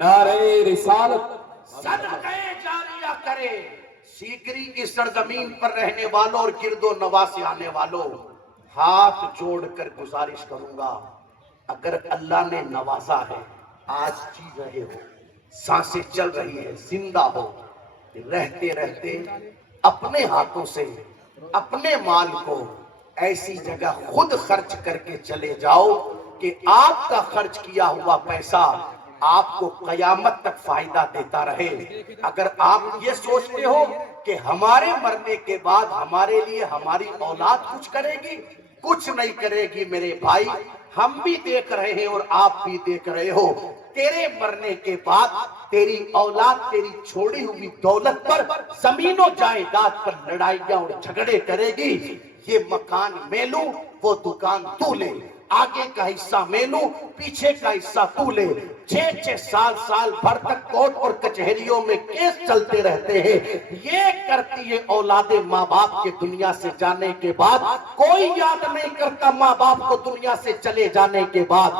نعرہ رسالت صدقہ جاریہ کرے سیکری کی سرزمین پر رہنے والوں اور گرد و نواح سے آنے والوں، ہاتھ جوڑ کر گزارش کروں گا، اگر اللہ نے نوازا ہے، آج جی رہے ہو، سانسیں چل رہی ہے، زندہ ہو، رہتے رہتے اپنے ہاتھوں سے اپنے مال کو ایسی جگہ خود خرچ کر کے چلے جاؤ کہ آپ کا خرچ کیا ہوا پیسہ آپ کو قیامت تک فائدہ دیتا رہے۔ اگر آپ یہ سوچتے ہو کہ ہمارے مرنے کے بعد ہمارے لیے ہماری اولاد کچھ کرے گی، کچھ نہیں کرے گی میرے بھائی، ہم بھی دیکھ رہے ہیں اور آپ بھی دیکھ رہے ہو، تیرے مرنے کے بعد تیری اولاد تیری چھوڑی ہوئی دولت پر، زمین و جائیداد پر لڑائیاں اور جھگڑے کرے گی۔ یہ مکان میں لوں، وہ دکان تو لے، آگے کا حصہ میں لوں، پیچھے کا حصہ تو لے، 6 سال بھر تک کورٹ اور کچہریوں میں کیس چلتے رہتے ہیں۔ یہ کرتی ہے اولاد ماں باپ کے دنیا سے جانے کے بعد، کوئی یاد نہیں کرتا ماں باپ کو دنیا سے چلے جانے کے بعد۔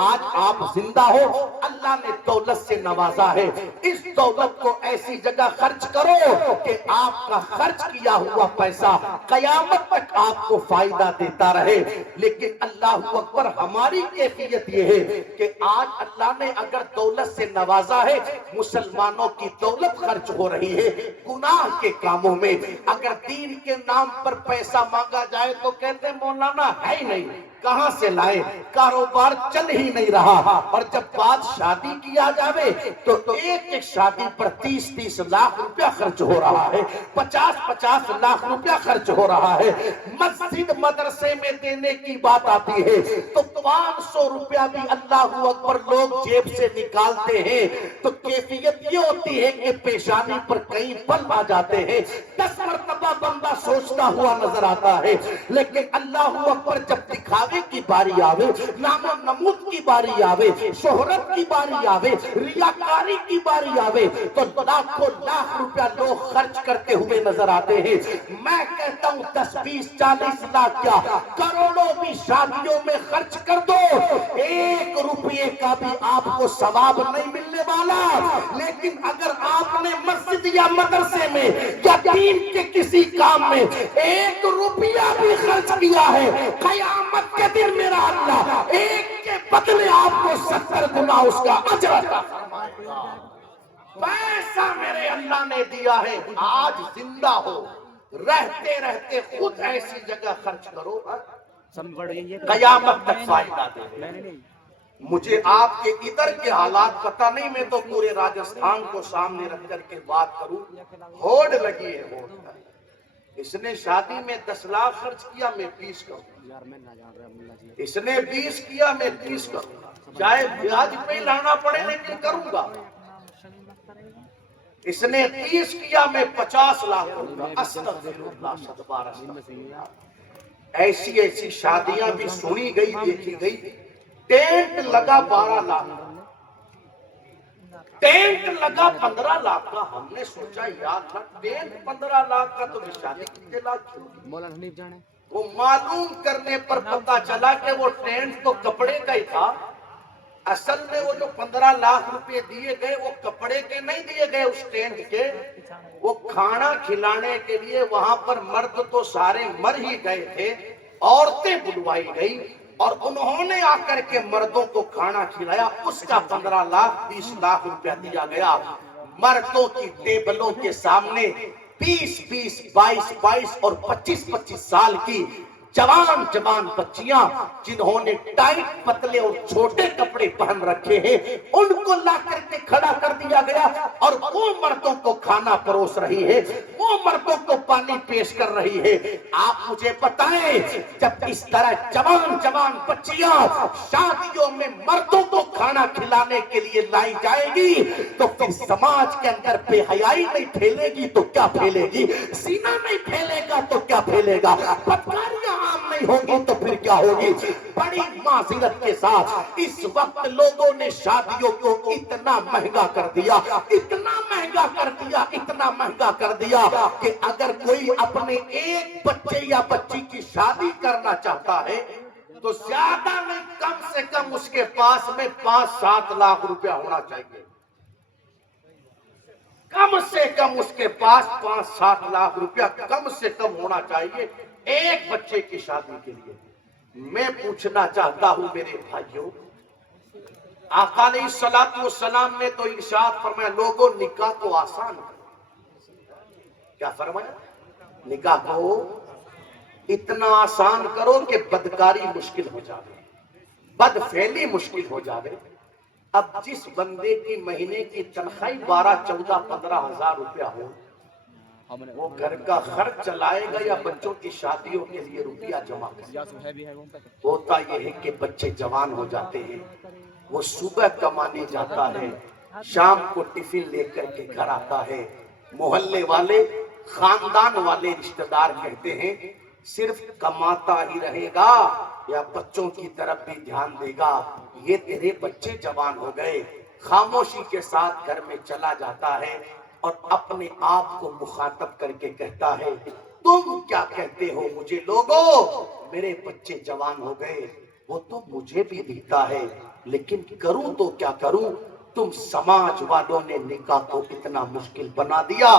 آج آپ زندہ ہو، اللہ نے دولت سے نوازا ہے، اس دولت کو ایسی جگہ خرچ کرو کہ آپ کا خرچ کیا ہوا پیسہ قیامت تک آپ کو فائدہ دیتا رہے۔ لیکن اللہ اکبر، ہماری کیفیت یہ ہے کہ آج اللہ نے اگر دولت سے نوازا ہے، مسلمانوں کی دولت خرچ ہو رہی ہے گناہ کے کاموں میں۔ اگر دین کے نام پر پیسہ مانگا جائے تو کہتے ہیں مولانا ہے ہی نہیں، کہاں سے لائے، کاروبار چل ہی نہیں رہا۔ اور جب بات شادی کی آ جاوے تو ایک شادی پر 30 لاکھ روپیہ خرچ ہو رہا ہے، 50 لاکھ روپیہ خرچ ہو رہا ہے۔ مسجد مدرسے میں دینے کی بات آتی ہے تو 500 روپیہ بھی اللہ اکبر لوگ جیب سے نکالتے ہیں، تو کیفیت یہ ہوتی ہے کہ پیشانی پر کئی پل آ جاتے ہیں، 10 مرتبہ بندہ سوچتا ہوا نظر آتا ہے۔ لیکن اللہ اکبر جب دکھاوے کی باری آوے، نام و نمود کی باری آوے، شہرت کی باری آوے، ریاکاری کی باری آوے تو لاکھوں لاکھ روپیہ لوگ خرچ کرتے ہوئے نظر آتے ہیں۔ میں کہتا ہوں 10 20 40 لاکھ کیا کروڑوں بھی شادیوں میں خرچ کر دو، 1 روپے کا بھی آپ کو ثواب نہیں ملنے والا۔ لیکن اگر آپ نے مسجد یا مدرسے میں یا دین کے کسی کام میں 1 روپیہ بھی خرچ کیا ہے، قیامت کے دن میرا اللہ 1 کے بدلے آپ کو 70 گنا اس کا اجر عطا فرمائے گا۔ پیسہ میرے اللہ نے دیا ہے، آج زندہ ہو، رہتے رہتے خود ایسی جگہ خرچ کرو قیامت تک فائدہ دے۔ مجھے آپ کے ادھر کے حالات پتہ نہیں، میں تو پورے راجستھان کو سامنے رکھ کر کے بات کروں، ہوڑ لگی ہے ہوڑ۔ اس نے شادی میں 10 لاکھ خرچ کیا، میں 20 کروں۔ اس نے 20 کیا، میں 30 کروں، چاہے بیاج پہ لانا پڑے لیکن کروں گا۔ اس نے 30 کیا، میں 50 لاکھ کروں گا۔ استغفراللہ، صدبار استغفراللہ۔ ایسی ایسی شادیاں بھی سنی گئی، دیکھی گئی۔ ٹینٹ لگا 12 لاکھ، ٹینٹ لگا 15 لاکھ کا۔ ہم نے سوچا یار ٹینٹ 15 لاکھ کا تو شادی کتنے لاکھ کی ہوگی؟ مولانا حنیف جانے وہ معلوم کرنے پر پتا چلا کہ وہ ٹینٹ تو کپڑے کا ہی تھا، اصل میں وہ جو 15 لاکھ روپے دیے گئے وہ کپڑے کے نہیں دیے گئے، اس ٹینٹ کے وہ کھانا کھلانے کے لیے وہاں پر مرد تو سارے مر ہی گئے تھے، عورتیں بلوائی گئی اور انہوں نے آ کر کے مردوں کو کھانا کھلایا، اس کا 15 لاکھ 20 لاکھ روپیہ دیا گیا۔ مردوں کی ٹیبلوں کے سامنے 20 20 22 22 اور 25 25 سال کی جوان بچیاں جنہوں نے ٹائٹ پتلے اور چھوٹے کپڑے پہن رکھے ہیں، ان کو لا کر کے کھڑا کر دیا گیا اور وہ مردوں کو کھانا پروس رہی ہے، وہ مردوں کو پانی پیش کر رہی ہے۔ آپ مجھے بتائیں جب اس طرح جوان بچیاں شادیوں میں مردوں کو کھانا کھلانے کے لیے لائی جائے گی تو پھر سماج کے اندر بے حیائی نہیں پھیلے گی تو کیا پھیلے گی، سینہ نہیں پھیلے گا تو کیا پھیلے گا، بدکاریاں عام نہیں ہوگی تو پھر کیا ہوگی۔ بڑی معذرت کے ساتھ اس وقت لوگوں نے شادیوں کو اتنا مہنگا کر دیا، اتنا مہنگا کر دیا، اتنا مہنگا کر دیا کہ اگر کوئی اپنے ایک بچے یا بچی کی شادی کرنا چاہتا ہے تو زیادہ نہیں کم سے کم اس کے پاس میں 5 7 لاکھ روپیہ ہونا چاہیے۔ کم سے کم اس کے پاس 5-7 لاکھ روپیہ کم سے کم ہونا چاہیے ایک بچے کی شادی کے لیے۔ میں پوچھنا چاہتا ہوں میرے بھائیوں، آقا علیہ الصلوۃ والسلام نے تو ارشاد فرمایا لوگوں نکاح کو آسان کرو۔ کیا فرمایا؟ نکاح کو اتنا آسان کرو کہ بدکاری مشکل ہو جائے، بد فعلی مشکل ہو جائے۔ اب جس بندے کی مہینے کی تنخواہ 12-14-15 ہزار روپیہ ہو، وہ گھر کا خرچ چلائے گا یا بچوں کی شادیوں کے لیے روپیہ جمع کرے گا؟ ہوتا یہ ہے کہ بچے جوان ہو جاتے ہیں، وہ صبح کمانے جاتا ہے، شام کو ٹفن لے کر کے گھر آتا ہے، محلے والے خاندان والے رشتہ دار کہتے ہیں صرف کماتا ہی رہے گا یا بچوں کی طرف بھی دھیان دے گا؟ یہ تیرے بچے جوان ہو گئے۔ خاموشی کے ساتھ گھر میں چلا جاتا ہے اور اپنے آپ کو مخاطب کر کے کہتا ہے تم کیا کہتے ہو مجھے لوگوں، میرے بچے جوان ہو گئے، وہ تو مجھے بھی دکھتا ہے لیکن کروں تو کیا کروں؟ تم سماج والوں نے نکاح کو اتنا مشکل بنا دیا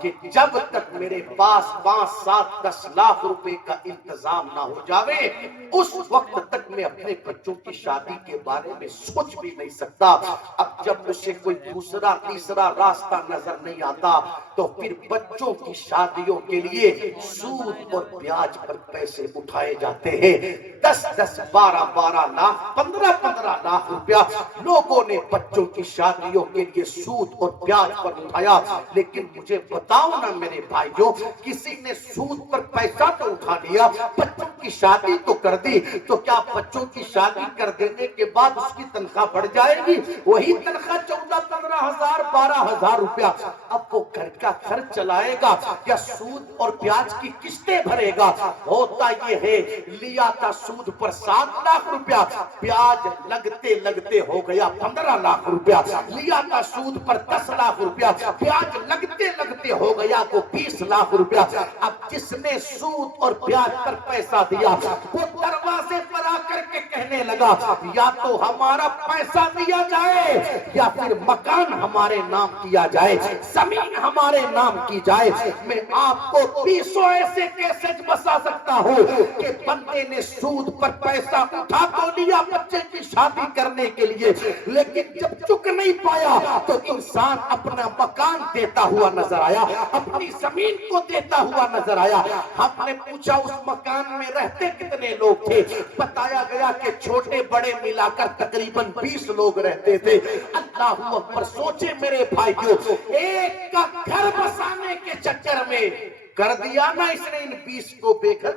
کہ جب تک میرے پاس 5-7-10 لاکھ روپے کا انتظام نہ ہو جاوے اس وقت تک میں اپنے بچوں کی شادی کے بارے میں سوچ بھی نہیں سکتا۔ اب جب مجھے کوئی دوسرا تیسرا راستہ نظر نہیں آتا تو پھر بچوں کی شادیوں کے لیے سود اور بیاج پر پیسے اٹھائے جاتے ہیں۔ 10-10 12-12 لاکھ 15-15 لاکھ روپیہ لوگوں نے بچوں کی شادیوں کے لیے سود اور بیاج پر اٹھایا۔ لیکن مجھے بتاؤ نا میرے بھائیوں، کسی نے سود پر پیسہ تو اٹھا لیا، بچوں کی شادی تو کر دی، تو کیا بچوں کی شادی کر دینے کے بعد اس کی تنخواہ بڑھ جائے گی؟ وہی تنخواہ 14-15 ہزار 12 ہزار روپیہ اب وہ گھر کا خرچ چلائے گا یا سود اور بیاج کی قسطیں بھرے گا؟ ہوتا یہ ہے لیا تھا سود پر 7 لاکھ روپیہ، بیاج لگتے لگتے ہو گیا 15 لاکھ روپیہ، لیا تھا سود پر 10 لاکھ روپیہ، بیاج لگتے لگتے ہو گیا وہ 20 لاکھ روپیہ۔ اب جس نے سود اور بیاج پر پیسہ دیا وہ دروازے پر آ کر کے کہنے لگا یا تو ہمارا پیسہ دیا جائے یا پھر مکان ہمارے نام کیا جائے، زمین ہمارے نام کی جائے۔ میں آپ کو 20 ایسے کیسز بتا سکتا ہوں کہ بندے نے سود پر پیسہ اٹھا تو لیا بچے کی شادی کرنے کے لیے، لیکن جب چک نہیں پایا تو انسان اپنا مکان دیتا ہوا نظر آیا، اپنی زمین کو دیتا ہوا نظر آیا۔ ہم نے پوچھا اس مکان میں رہتے کتنے لوگ تھے؟ بتایا گیا کہ چھوٹے بڑے ملا کر تقریباً 20 لوگ رہتے تھے۔ اللہ اکبر! سوچے میرے بھائیوں، ایک کا گھر بسانے کے چکر میں کر دیا نا اس نے ان 20 کو بے گھر۔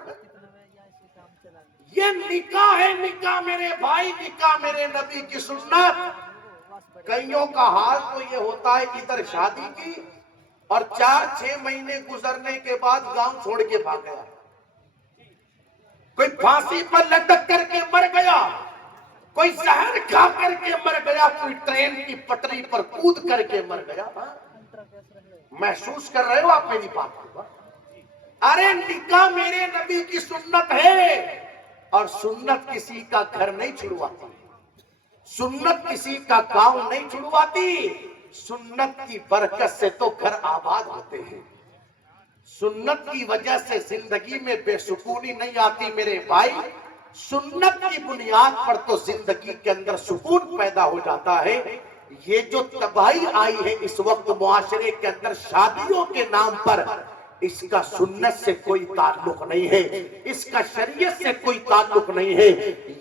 یہ نکاح ہے، نکاح میرے بھائی، نکاح میرے نبی کی سنت۔ کئیوں کا حال تو یہ ہوتا ہے ادھر شادی کی اور 4-6 مہینے گزرنے کے بعد گاؤں چھوڑ کے بھاگ گیا، کوئی پھانسی پر لٹک کر کے مر گیا، کوئی زہر کھا کر کے مر گیا، کوئی ٹرین کی پٹری پر کود کر کے مر گیا۔ محسوس کر رہے ہو آپ میری بات کو؟ ارے نکاح میرے نبی کی سنت ہے، اور سنت کسی کا گھر نہیں چھڑواتی، سنت کسی کا گاؤں نہیں چھڑواتی، سنت کی برکت سے تو گھر آباد ہوتے ہیں، سنت کی وجہ سے زندگی میں بے سکونی نہیں آتی میرے بھائی۔ سنت کی بنیاد پر تو زندگی کے اندر سکون پیدا ہو جاتا ہے۔ یہ جو تباہی آئی ہے اس وقت معاشرے کے اندر شادیوں کے نام پر، اس کا سنت سے کوئی تعلق نہیں ہے، اس کا شریعت سے کوئی تعلق نہیں ہے۔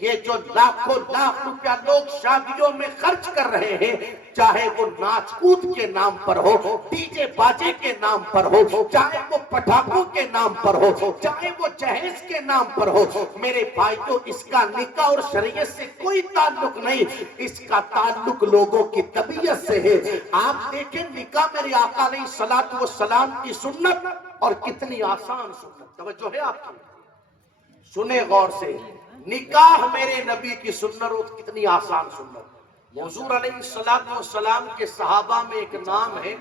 یہ جو لاکھوں لاکھ روپیہ لوگ شادیوں میں خرچ کر رہے ہیں، چاہے وہ ناچ کود کے نام پر ہو، ڈی جے باجے کے نام پر ہو، چاہے وہ پٹاخوں کے نام پر ہو، چاہے وہ جہیز کے نام پر ہو، میرے بھائیوں اس کا نکاح اور شریعت سے کوئی تعلق نہیں، اس کا تعلق لوگوں کی طبیعت سے ہے۔ آپ دیکھیں نکاح میرے آقا علیہ الصلوۃ والسلام کی سنت، اور کتنی آسان سنت، توجہ ہے آپ کی؟ سنیں غور سے، نکاح میرے نبی کی سنت اور کتنی آسان سنت۔ حضور علیہ الصلوۃ والسلام کے صحابہ میں ایک نام ہے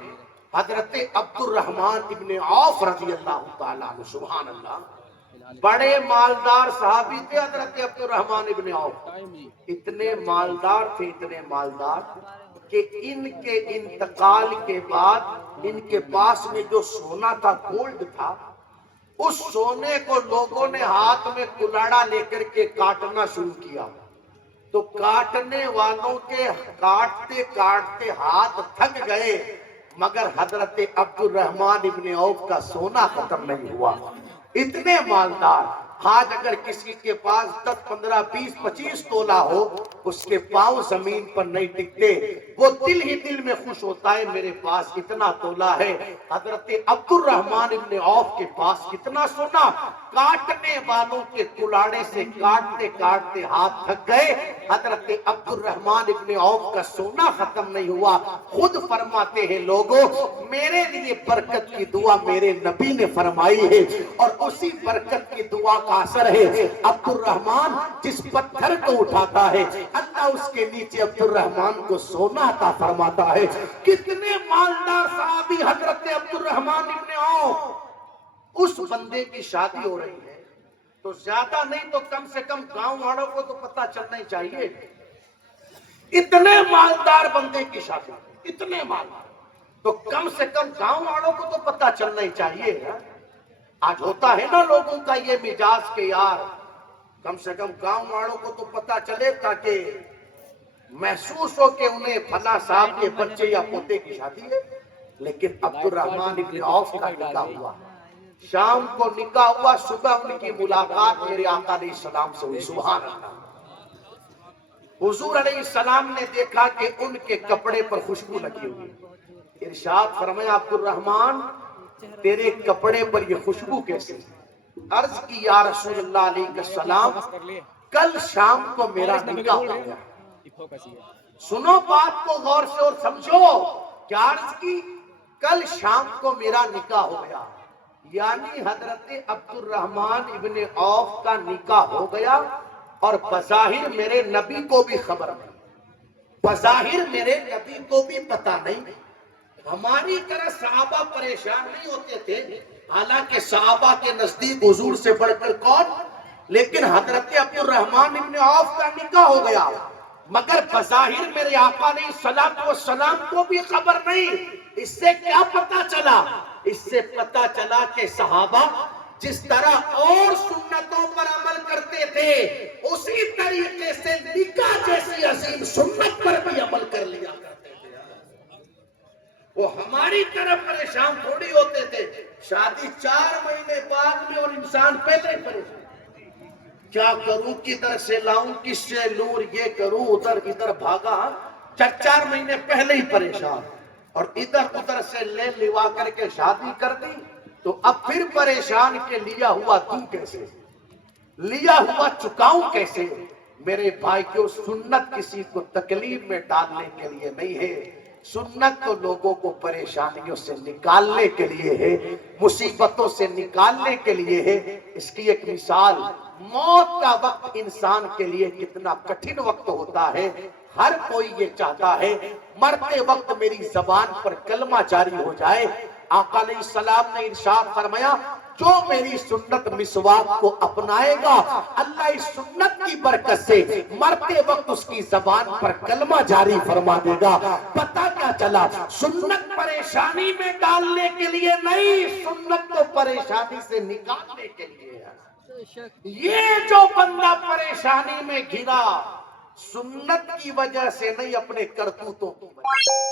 حضرت عبد الرحمن ابن عوف رضی اللہ تعالیٰ عنہ، سبحان اللہ، بڑے مالدار صحابی تھے حضرت عبد الرحمن ابن عوف، اتنے مالدار تھے، اتنے مالدار کہ ان کے انتقال کے بعد ان کے پاس میں جو سونا تھا، گولڈ تھا، اس سونے کو لوگوں نے ہاتھ میں کلاڑا لے کر کے کاٹنا شروع کیا، تو کاٹنے والوں کے کاٹتے کاٹتے ہاتھ تھک گئے، مگر حضرت عبد الرحمن ابن عوف کا سونا ختم نہیں ہوا۔ اتنے مالدار، آج اگر کسی کے پاس 10 15 20 25 تولہ ہو، اس کے پاؤں زمین پر نہیں ٹکتے، وہ دل ہی دل میں خوش ہوتا ہے میرے پاس اتنا تولہ ہے۔ حضرت عبد الرحمن ابن عوف کے پاس کتنا سونا، کاٹنے والوں کے کلاڑے سے کاٹتے کاٹتے ہاتھ تھک گئے، حضرت عبد الرحمن ابن عوف کا سونا ختم نہیں ہوا۔ خود فرماتے ہیں لوگوں، میرے لیے برکت کی دعا میرے نبی نے فرمائی ہے، اور اسی برکت کی دعا کا اثر ہے عبد الرحمن جس پتھر کو اٹھاتا ہے، اللہ اس کے نیچے عبد الرحمن کو سونا عطا فرماتا ہے۔ کتنے مالدار صحابی حضرت عبد الرحمن ابن عوف۔ اس بندے کی شادی ہو رہی ہے تو زیادہ نہیں تو کم سے کم گاؤں والوں کو تو پتہ چلنا ہی چاہیے، اتنے مالدار بندے کی شادی، اتنے مالدار، تو کم سے کم گاؤں والوں کو تو پتہ چلنا ہی چاہیے۔ آج ہوتا ہے نا لوگوں کا یہ مزاج کہ یار کم سے کم گاؤں والوں کو تو پتہ چلے، تاکہ محسوس ہو کہ انہیں فلاں صاحب کے بچے یا پوتے کی شادی ہے۔ لیکن عبد الرحمن ابن عوف کا نکاح ہوا، شام کو نکاح ہوا، صبح ان کی ملاقات میرے آقا علیہ السلام سے ہوئی، سبحان اللہ۔ حضور علیہ السلام نے دیکھا کہ ان کے کپڑے پر خوشبو لگی ہوئی، ارشاد فرمایا عبد الرحمن تیرے کپڑے پر یہ خوشبو کیسے؟ عرض کی یا رسول اللہ علیہ السلام کل شام کو میرا نکاح ہو گیا۔ سنو بات کو غور سے اور سمجھو، کیا عرض کی؟ کل شام کو میرا نکاح ہو گیا، یعنی حضرت عبد الرحمن ابن عوف کا نکاح ہو گیا، اور بظاہر میرے نبی کو بھی خبر نہیں، بظاہر میرے نبی کو بھی پتہ نہیں۔ ہماری طرح صحابہ پریشان نہیں ہوتے تھے، حالانکہ صحابہ کے نزدیک حضور سے بڑھ کر کون، لیکن حضرت عبد الرحمن ابن عوف کا نکاح ہو گیا، مگر بظاہر میرے آقا علیہ السلام کو بھی خبر نہیں۔ اس سے کیا پتہ چلا؟ اس سے پتہ چلا کہ صحابہ جس طرح اور سنتوں پر عمل کرتے تھے، اسی طریقے سے نکاح جیسی عظیم سنت پر بھی عمل کر لیا کرتے تھے۔ وہ ہماری طرف پریشان تھوڑی ہوتے تھے، شادی 4 مہینے بعد میں اور انسان پہلے ہی پریشان، کیا کروں کدھر سے لاؤں کس سے لوں، یہ کروں ادھر بھاگا، 4 مہینے پہلے ہی پریشان، اور ادھر ادھر سے لے لوا کر کے شادی کر دی، تو اب پھر پریشان کہ لیا ہوا دوں کیسے، لیا ہوا چکاؤں کیسے۔ میرے بھائیو، سنت کسی کو تکلیف میں ڈالنے کے لیے نہیں ہے، سنت تو لوگوں کو پریشانیوں سے نکالنے کے لیے ہے، مصیبتوں سے نکالنے کے لیے ہے۔ اس کی ایک مثال، موت کا وقت انسان کے لیے کتنا کٹھن وقت ہوتا ہے، ہر کوئی یہ چاہتا ہے مرتے وقت میری زبان پر کلمہ جاری ہو جائے۔ آقا علیہ السلام نے ارشاد فرمایا جو میری سنت مسواک کو اپنائے گا، اللہ اس سنت کی برکت سے مرتے وقت اس کی زبان پر کلمہ جاری فرما دے گا۔ پتہ کیا چلا؟ سنت پریشانی میں ڈالنے کے لیے نہیں، سنت تو پریشانی سے نکالنے کے لیے ہے۔ یہ جو بندہ پریشانی میں گھرا، سنت کی وجہ سے نہیں، اپنے کرتوتوں کی وجہ سے۔